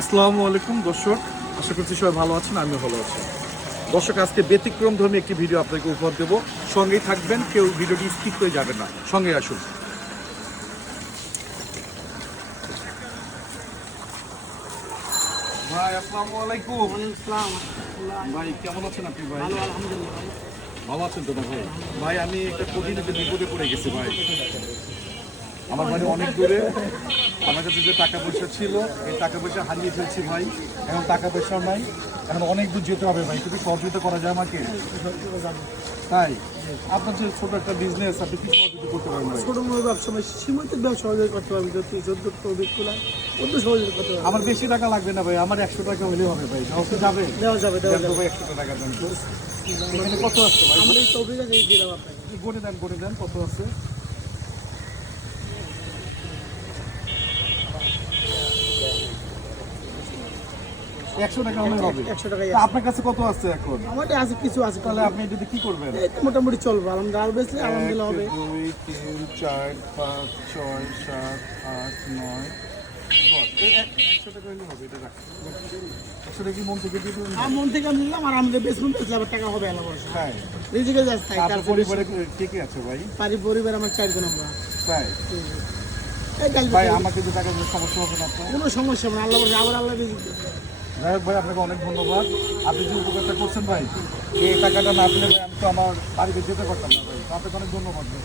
আসসালামু আলাইকুম দর্শক, আশা করছি সবাই ভালো আছেন, আমিও ভালো আছি। দর্শক, আজকে ব্যতিক্রমধর্মী একটি ভিডিও আপনাকে উপহার দেব। সঙ্গেই থাকবেন, কেউ ভিডিওটি স্কিপ করে যাবেন না, সঙ্গে আসুন। ভাই আসসালামু আলাইকুম। ভাই কেমন আছেন আপনি? ভাই ভালো আছেন তো না ভাই? ভাই আমি একটা কঠিন একটা বিপদে পড়ে গেছি ভাই। আমার বাড়ি অনেক দূরে, আমার কাছে যে টাকা পয়সা ছিল এই টাকা পয়সা হারিয়ে ফেলছি ভাই। এখন টাকা পয়সা নাই, এখন অনেক দূর যেতে হবে ভাই। কিছু সহযোগিতা করা যায় আমাকে? তাই আপনার যে ছোট একটা বিজনেস, আপনি কি সহযোগিতা করতে পারবেন ভাই? ছোট মোটো ব্যবসা সীমিত ব্যবসা সহযোগিতা করতে পারবে, যদি যত অভিজ্ঞতা অত সহযোগিতা করতে পারবে। আমার বেশি টাকা লাগবে না ভাই, আমার 100 টাকা হলেও হবে ভাই। কাউকে যাবে? দেওয়া যাবে দেওয়া দেন তো যাবে। ভাই 100 টাকা দেন তো। এখানে কত আছে ভাই? আমার এই অভিজ্ঞতা দিয়ে দিলাম আপনাকে। গড়ে দেন কত আছে। একশো টাকা হলে হবে। 100 টাকাই তা আপনার কাছে কত আছে এখন? আমার আছে, কিছু আছে, তাহলে আপনি যদি কি করবেন? এই তো মোটামুটি চলবে, আলহামদুলিল্লাহ। আর বেশি আলহামদুলিল্লাহ হবে। 1 2 3 4 5 6 7 8 9 10। 100 টাকা হলে হবে, এটা রাখ। 100 টাকা কি মন থেকে দিয়ে দেবেন? আর মন থেকে আমি নিলাম, আর আমাদের বেসমেন্ট আবার টাকা হবে আলাদা পয়সা। তাই? রিজিকে যাচ্ছে তাই। আপনার পরিবারে কে কে আছে ভাই? পরিবার আমার 4 জন আমরা। তাই? এই ডাল ভাই আমাকে যে টাকা দিলে সমস্যা হবে না আপনার? কোনো সমস্যা হবে না, আল্লাহ বলে আবার আল্লাহ রিজিক দেবে। যাই হোক ভাই, আপনাকে অনেক ধন্যবাদ। আপনি যে উপকারটা করছেন ভাই, এই টাকাটা না পেলে ভাই আমি তো আমার বাড়িতে যেতে পারতাম না ভাই। আপনাকে অনেক ধন্যবাদ ভাই।